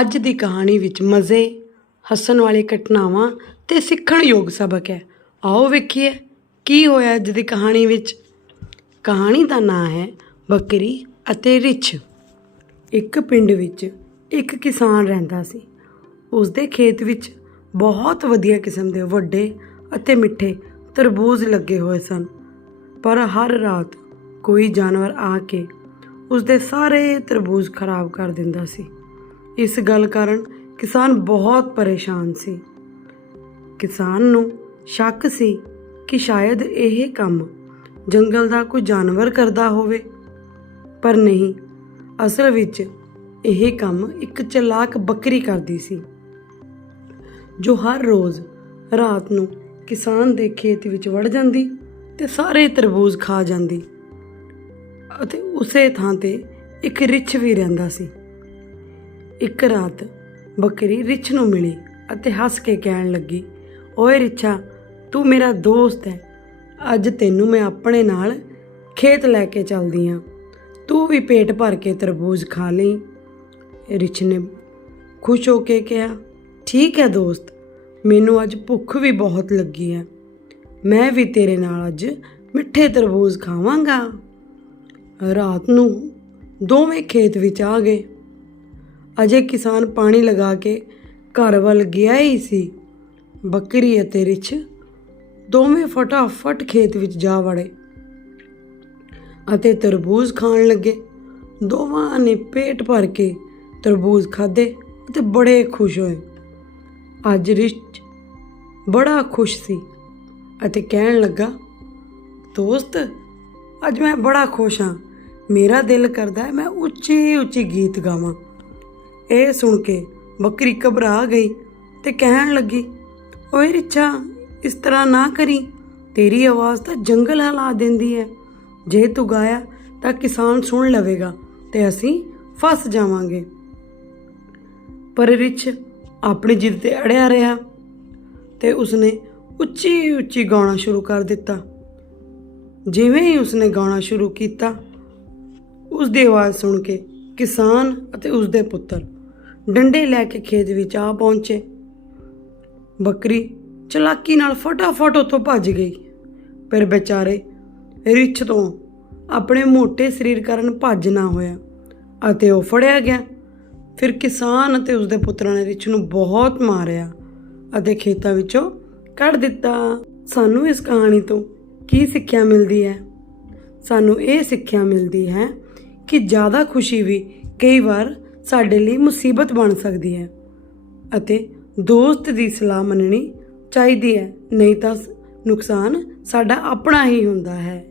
ਅੱਜ ਦੀ ਕਹਾਣੀ ਵਿੱਚ ਮਜ਼ੇ, ਹੱਸਣ ਵਾਲੀ ਘਟਨਾਵਾਂ ਤੇ ਸਿੱਖਣ ਯੋਗ ਸਬਕ ਹੈ। ਆਓ ਵੇਖੀਏ ਕੀ ਹੋਇਆ ਅੱਜ ਦੀ ਕਹਾਣੀ ਵਿੱਚ। ਕਹਾਣੀ ਦਾ ਨਾਂ ਹੈ ਬੱਕਰੀ ਅਤੇ ਰਿੱਛ। ਇੱਕ ਪਿੰਡ ਵਿੱਚ ਇੱਕ ਕਿਸਾਨ ਰਹਿੰਦਾ ਸੀ। ਉਸ ਦੇ ਖੇਤ ਵਿੱਚ ਬਹੁਤ ਵਧੀਆ ਕਿਸਮ ਦੇ ਵੱਡੇ ਅਤੇ ਮਿੱਠੇ ਤਰਬੂਜ਼ ਲੱਗੇ ਹੋਏ ਸਨ। ਪਰ ਹਰ ਰਾਤ ਕੋਈ ਜਾਨਵਰ ਆ ਕੇ ਉਸ ਦੇ ਸਾਰੇ ਤਰਬੂਜ਼ ਖਰਾਬ ਕਰ ਦਿੰਦਾ ਸੀ। ਇਸ ਗੱਲ ਕਾਰਨ ਕਿਸਾਨ ਬਹੁਤ ਪਰੇਸ਼ਾਨ ਸੀ। ਕਿਸਾਨ ਨੂੰ ਸ਼ੱਕ ਸੀ ਕਿ ਸ਼ਾਇਦ ਇਹ ਕੰਮ ਜੰਗਲ ਦਾ ਕੋਈ ਜਾਨਵਰ ਕਰਦਾ ਹੋਵੇ। ਪਰ ਨਹੀਂ, ਅਸਲ ਵਿੱਚ ਇਹ ਕੰਮ ਇੱਕ ਚਲਾਕ ਬੱਕਰੀ ਕਰਦੀ ਸੀ, ਜੋ ਹਰ ਰੋਜ਼ ਰਾਤ ਨੂੰ ਕਿਸਾਨ ਦੇ ਖੇਤ ਵਿੱਚ ਵੜ ਜਾਂਦੀ ਤੇ ਸਾਰੇ ਤਰਬੂਜ਼ ਖਾ ਜਾਂਦੀ ਅਤੇ ਉਸੇ ਥਾਂ ਤੇ ਇੱਕ ਰਿੱਛ ਵੀ ਰਹਿੰਦਾ ਸੀ। ਇੱਕ ਰਾਤ ਬੱਕਰੀ ਰਿੱਛ ਨੂੰ ਮਿਲੀ ਅਤੇ ਹੱਸ ਕੇ ਕਹਿਣ ਲੱਗੀ, ਓਏ ਰਿੱਛਾ, ਤੂੰ ਮੇਰਾ ਦੋਸਤ ਹੈ ਅੱਜ ਤੈਨੂੰ ਮੈਂ ਆਪਣੇ ਨਾਲ ਖੇਤ ਲੈ ਕੇ ਚੱਲਦੀ ਹਾਂ ਤੂੰ ਵੀ ਪੇਟ ਭਰ ਕੇ ਤਰਬੂਜ਼ ਖਾ ਲਈ ਰਿੱਛ ਨੇ ਖੁਸ਼ ਹੋ ਕੇ ਕਿਹਾ, ਠੀਕ ਹੈ ਦੋਸਤ, ਮੈਨੂੰ ਅੱਜ ਭੁੱਖ ਵੀ ਬਹੁਤ ਲੱਗੀ ਹੈ ਮੈਂ ਵੀ ਤੇਰੇ ਨਾਲ ਅੱਜ ਮਿੱਠੇ ਤਰਬੂਜ਼ ਖਾਵਾਂਗਾ ਰਾਤ ਨੂੰ ਦੋਵੇਂ ਖੇਤ ਵਿੱਚ ਆ ਗਏ। ਅਜੇ ਕਿਸਾਨ ਪਾਣੀ ਲਗਾ ਕੇ ਘਰ ਵੱਲ ਗਿਆ ਹੀ ਸੀ। ਬੱਕਰੀ ਅਤੇ ਰਿਛ ਦੋਵੇਂ ਫਟਾਫਟ ਖੇਤ ਵਿੱਚ ਜਾ ਵੜੇ ਅਤੇ ਤਰਬੂਜ਼ ਖਾਣ ਲੱਗੇ। ਦੋਵਾਂ ਨੇ ਪੇਟ ਭਰ ਕੇ ਤਰਬੂਜ਼ ਖਾਦੇ ਅਤੇ ਬੜੇ ਖੁਸ਼ ਹੋਏ। ਅੱਜ ਰਿੱਛ ਬੜਾ ਖੁਸ਼ ਸੀ ਅਤੇ ਕਹਿਣ ਲੱਗਾ, ਦੋਸਤ, ਅੱਜ ਮੈਂ ਬੜਾ ਖੁਸ਼ ਹਾਂ। ਮੇਰਾ ਦਿਲ ਕਰਦਾ ਹੈ ਮੈਂ ਉੱਚੀ ਉੱਚੀ ਗੀਤ ਗਾਵਾਂ। ਇਹ ਸੁਣ ਕੇ ਬੱਕਰੀ ਘਬਰਾ ਗਈ ਤੇ ਕਹਿਣ ਲੱਗੀ, ਓਏ ਰਿੱਛਾ, ਇਸ ਤਰ੍ਹਾਂ ਨਾ ਕਰੀ। ਤੇਰੀ ਆਵਾਜ਼ ਤਾਂ ਜੰਗਲ ਹਿਲਾ ਦਿੰਦੀ ਹੈ। ਜੇ ਤੂੰ ਗਾਇਆ ਤਾਂ ਕਿਸਾਨ ਸੁਣ ਲਵੇਗਾ ਤੇ ਅਸੀਂ ਫਸ ਜਾਵਾਂਗੇ। ਪਰ ਰਿੱਛ ਆਪਣੀ ਜਿੱਦ ਤੇ ਅੜਿਆ ਰਿਹਾ ਤੇ ਉਸਨੇ ਉੱਚੀ ਉੱਚੀ ਗਾਉਣਾ ਸ਼ੁਰੂ ਕਰ ਦਿੱਤਾ। ਜਿਵੇਂ ਹੀ ਉਸਨੇ ਗਾਉਣਾ ਸ਼ੁਰੂ ਕੀਤਾ ਉਸ ਦੀ ਆਵਾਜ਼ ਸੁਣ ਕੇ ਕਿਸਾਨ ਅਤੇ ਉਸ ਦੇ ਪੁੱਤਰ ਡੰਡੇ ਲੈ ਕੇ ਖੇਤ ਵਿੱਚ ਆ ਪਹੁੰਚੇ। ਬੱਕਰੀ ਚਲਾਕੀ ਨਾਲ ਫਟਾਫਟ ਉੱਥੋਂ ਭੱਜ ਗਈ। ਪਰ ਵਿਚਾਰੇ ਰਿੱਛ ਤੋਂ ਆਪਣੇ ਮੋٹے ਸਰੀਰ ਕਾਰਨ ਭੱਜ ਨਾ ਹੋਇਆ ਅਤੇ ਉਹ ਫੜਿਆ ਗਿਆ। ਫਿਰ ਕਿਸਾਨ ਅਤੇ ਉਸਦੇ ਪੁੱਤਰਾਂ ਨੇ ਰਿੱਛ ਨੂੰ ਬਹੁਤ ਮਾਰਿਆ ਅਤੇ ਖੇਤਾਂ ਵਿੱਚੋਂ ਕੱਢ ਦਿੱਤਾ। ਸਾਨੂੰ ਇਸ ਕਹਾਣੀ ਤੋਂ ਕੀ ਸਿੱਖਿਆ ਮਿਲਦੀ ਹੈ? ਸਾਨੂੰ ਇਹ ਸਿੱਖਿਆ ਮਿਲਦੀ ਹੈ ਕਿ ਜ਼ਿਆਦਾ ਖੁਸ਼ੀ ਵੀ ਕਈ ਵਾਰ ਸਾਡੇ ਲਈ ਮੁਸੀਬਤ ਬਣ ਸਕਦੀ ਹੈ ਅਤੇ ਦੋਸਤ ਦੀ ਸਲਾਹ ਮੰਨਣੀ ਚਾਹੀਦੀ ਹੈ, ਨਹੀਂ ਤਾਂ ਨੁਕਸਾਨ ਸਾਡਾ ਆਪਣਾ ਹੀ ਹੁੰਦਾ ਹੈ।